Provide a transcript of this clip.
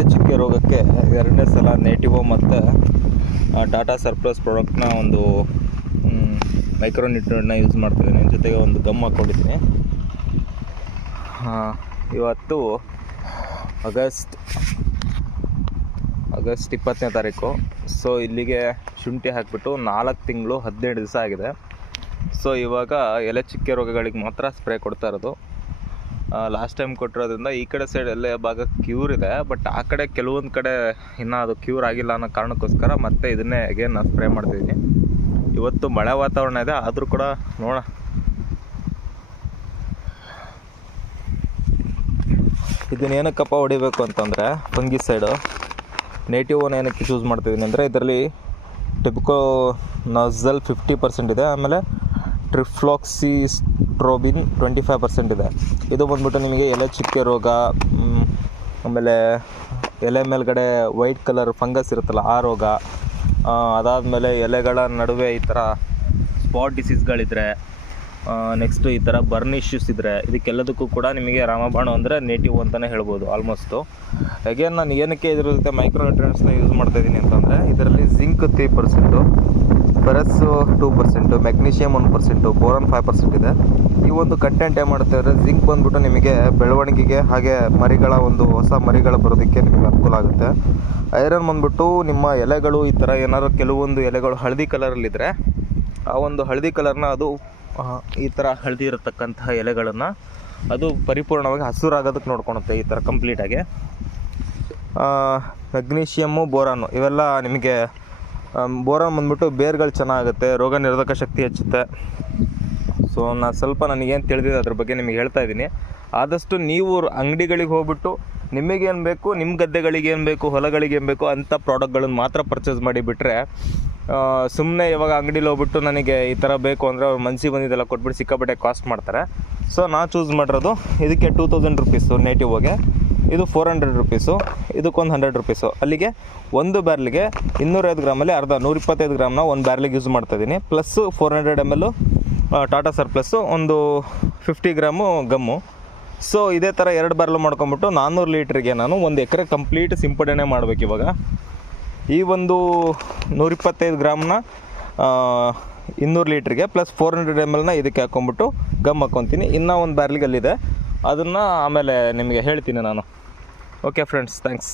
ಎಲೆ ಚುಕ್ಕೆ ರೋಗಕ್ಕೆ ಎರಡನೇ ಸಲ ನೇಟಿವೋ ಮತ್ತು ಟಾಟಾ ಸರ್ಪ್ಲಸ್ ಪ್ರಾಡಕ್ಟ್ನ ಒಂದು ಮೈಕ್ರೋ ನ್ಯೂಟ್ರಿಯೆಂಟ್ನ ಯೂಸ್ ಮಾಡ್ತಿದ್ದೀನಿ. ಜೊತೆಗೆ ಒಂದು ಗಮ್ ಹಾಕ್ಕೊಂಡಿದ್ದೀನಿ. ಇವತ್ತು ಆಗಸ್ಟ್ 20ನೇ ತಾರೀಕು. ಸೊ ಇಲ್ಲಿಗೆ ಶುಂಠಿ ಹಾಕಿಬಿಟ್ಟು 4 ತಿಂಗಳು 17 ದಿವಸ ಆಗಿದೆ. ಸೊ ಇವಾಗ ಎಲೆ ಚುಕ್ಕೆ ರೋಗಗಳಿಗೆ ಮಾತ್ರ ಸ್ಪ್ರೇ ಕೊಡ್ತಾ ಇರೋದು. ಲಾಸ್ಟ್ ಟೈಮ್ ಕೊಟ್ಟಿರೋದ್ರಿಂದ ಈ ಕಡೆ ಸೈಡ್ ಎಲ್ಲ ಭಾಗ ಕ್ಯೂರ್ ಇದೆ, ಬಟ್ ಆ ಕಡೆ ಕೆಲವೊಂದು ಕಡೆ ಇನ್ನೂ ಅದು ಕ್ಯೂರ್ ಆಗಿಲ್ಲ ಅನ್ನೋ ಕಾರಣಕ್ಕೋಸ್ಕರ ಮತ್ತೆ ಇದನ್ನೇ ಅಗೇನ್ ನಾನು ಸ್ಪ್ರೇ ಮಾಡ್ತಿದ್ದೀನಿ. ಇವತ್ತು ಮಳೆ ವಾತಾವರಣ ಇದೆ, ಆದರೂ ಕೂಡ ನೋಡೋಣ. ಇದನ್ನ ಏನಕ್ಕಪ್ಪ ಹೊಡಿಬೇಕು ಅಂತಂದರೆ, ಫಂಗಿಸೈಡು ನೇಟಿವೋನ ಏನಕ್ಕೆ ಚೂಸ್ ಮಾಡ್ತಿದ್ದೀನಿ ಅಂದರೆ, ಇದರಲ್ಲಿ ಟಿಬ್ಕೋ ನಜಲ್ 50% ಇದೆ, ಆಮೇಲೆ ಟ್ರಿಫ್ಲಾಕ್ಸಿಸ್ಟ್ರೋಬಿನ್ 25% ಇದೆ. ಇದು ಬಂದ್ಬಿಟ್ಟು ನಿಮಗೆ ಎಲೆ ಚುಕ್ಕೆ ರೋಗ, ಆಮೇಲೆ ಎಲೆ ಮೇಲ್ಗಡೆ ವೈಟ್ ಕಲರ್ ಫಂಗಸ್ ಇರುತ್ತಲ್ಲ ಆ ರೋಗ, ಅದಾದಮೇಲೆ ಎಲೆಗಳ ನಡುವೆ ಈ ಥರ ಸ್ಪಾಟ್ ಡಿಸೀಸ್ಗಳಿದ್ರೆ, ನೆಕ್ಸ್ಟು ಈ ಥರ ಬರ್ನ್ ಇಶ್ಯೂಸ್ ಇದ್ದರೆ, ಇದಕ್ಕೆಲ್ಲದಕ್ಕೂ ಕೂಡ ನಿಮಗೆ ರಾಮಬಾಣ ಅಂದರೆ ನೇಟಿವ್ ಅಂತಲೇ ಹೇಳ್ಬೋದು ಆಲ್ಮೋಸ್ಟು. ಅಗೇನ್ ನಾನು ಏನಕ್ಕೆ ಇದ್ರ ಜೊತೆ ಮೈಕ್ರೋ ನ್ಯೂಟ್ರಿಯೆಂಟ್ಸ್ನ ಯೂಸ್ ಮಾಡ್ತಾಯಿದ್ದೀನಿ ಅಂತಂದರೆ, ಇದರಲ್ಲಿ ಜಿಂಕ್ 3%, ಫೆರಸ್ 2%, ಮೆಗ್ನೀಷಿಯಮ್ 1%, ಬೋರಾನ್ 5% ಇದೆ. ಈ ಒಂದು ಕಂಟೆಂಟ್ ಏನು ಮಾಡುತ್ತೆ ಅಂದರೆ, ಜಿಂಕ್ ಬಂದ್ಬಿಟ್ಟು ನಿಮಗೆ ಬೆಳವಣಿಗೆಗೆ ಹಾಗೆ ಮರಿಗಳ ಒಂದು ಹೊಸ ಮರಿಗಳು ಬರೋದಕ್ಕೆ ನಿಮಗೆ ಅನುಕೂಲ ಆಗುತ್ತೆ. ಐರನ್ ಬಂದ್ಬಿಟ್ಟು ನಿಮ್ಮ ಎಲೆಗಳು ಈ ಥರ ಏನಾದ್ರು ಕೆಲವೊಂದು ಎಲೆಗಳು ಹಳದಿ ಕಲರಲ್ಲಿದ್ದರೆ, ಆ ಒಂದು ಹಳದಿ ಕಲರ್ನ ಅದು ಈ ಥರ ಹಳದಿ ಇರತಕ್ಕಂತಹ ಎಲೆಗಳನ್ನು ಅದು ಪರಿಪೂರ್ಣವಾಗಿ ಹಸುರಾಗೋದಕ್ಕೆ ನೋಡ್ಕೊಳುತ್ತೆ ಈ ಥರ ಕಂಪ್ಲೀಟಾಗಿ. ಮೆಗ್ನೀಷಿಯಮ್ಮು, ಬೋರಾನು ಇವೆಲ್ಲ ನಿಮಗೆ, ಬೋರಾನ್ ಬಂದ್ಬಿಟ್ಟು ಬೇರ್ಗಳು ಚೆನ್ನಾಗುತ್ತೆ, ರೋಗ ನಿರೋಧಕ ಶಕ್ತಿ ಹೆಚ್ಚುತ್ತೆ. ಸೊ ನನಗೇನು ತಿಳಿದಿದೆ ಅದ್ರ ಬಗ್ಗೆ ನಿಮಗೆ ಹೇಳ್ತಾ ಇದ್ದೀನಿ. ಆದಷ್ಟು ನೀವು ಅಂಗಡಿಗಳಿಗೆ ಹೋಗ್ಬಿಟ್ಟು ನಿಮಗೇನು ಬೇಕು, ನಿಮ್ಮ ಗದ್ದೆಗಳಿಗೆ ಏನು ಬೇಕು, ಹೊಲಗಳಿಗೆ ಏನು ಬೇಕು ಅಂಥ ಪ್ರಾಡಕ್ಟ್ಗಳನ್ನು ಮಾತ್ರ ಪರ್ಚೇಸ್ ಮಾಡಿಬಿಟ್ರೆ, ಸುಮ್ಮನೆ ಇವಾಗ ಅಂಗಡಿಲಿ ಹೋಗ್ಬಿಟ್ಟು ನನಗೆ ಈ ಥರ ಬೇಕು ಅಂದರೆ ಅವ್ರು ಮನಸ್ಸಿಗೆ ಬಂದಿದ್ದೆಲ್ಲ ಕೊಟ್ಬಿಟ್ಟು ಸಿಕ್ಕಾಪಟ್ಟೆ ಕಾಸ್ಟ್ ಮಾಡ್ತಾರೆ. ಸೊ ನಾನು ಚೂಸ್ ಮಾಡಿರೋದು ಇದಕ್ಕೆ 2000 ರುಪೀಸು ನೇಟಿವೋಗೆ, ಇದು 400 ರುಪೀಸು, ಇದಕ್ಕೊಂದು 100 ರುಪೀಸು. ಅಲ್ಲಿಗೆ ಒಂದು ಬ್ಯಾರ್ಲಿಗೆ 250 ಗ್ರಾಮಲ್ಲಿ ಅರ್ಧ 125 ಗ್ರಾಮ್ನ ಒಂದು ಬ್ಯಾರ್ಲಿಗೆ ಯೂಸ್ ಮಾಡ್ತಾಯಿದ್ದೀನಿ. ಪ್ಲಸ್ 400 ml ಟಾಟಾ ಸರ್ಪ್ಲಸ್ಸು, ಒಂದು 50 ಗ್ರಾಮು ಗಮ್ಮು. ಸೊ ಇದೇ ಥರ 2 ಬ್ಯಾರ್ಲು ಮಾಡ್ಕೊಂಬಿಟ್ಟು 400 ಲೀಟ್ರಿಗೆ ನಾನು 1 ಎಕರೆ ಕಂಪ್ಲೀಟ್ ಸಿಂಪಡಣೆ ಮಾಡಬೇಕು. ಇವಾಗ ಈ ಒಂದು 125 ಗ್ರಾಮ್ನ 200 ಲೀಟ್ರಿಗೆ ಪ್ಲಸ್ 400 ml ಇದಕ್ಕೆ ಹಾಕ್ಕೊಂಬಿಟ್ಟು ಗಮ್ ಹಾಕ್ಕೊತೀನಿ. ಇನ್ನೂ ಒಂದು ಬ್ಯಾರ್ಲಿಗೆ ಅಲ್ಲಿದೆ, ಅದನ್ನು ಆಮೇಲೆ ನಿಮಗೆ ಹೇಳ್ತೀನಿ ನಾನು. Okay friends, thanks.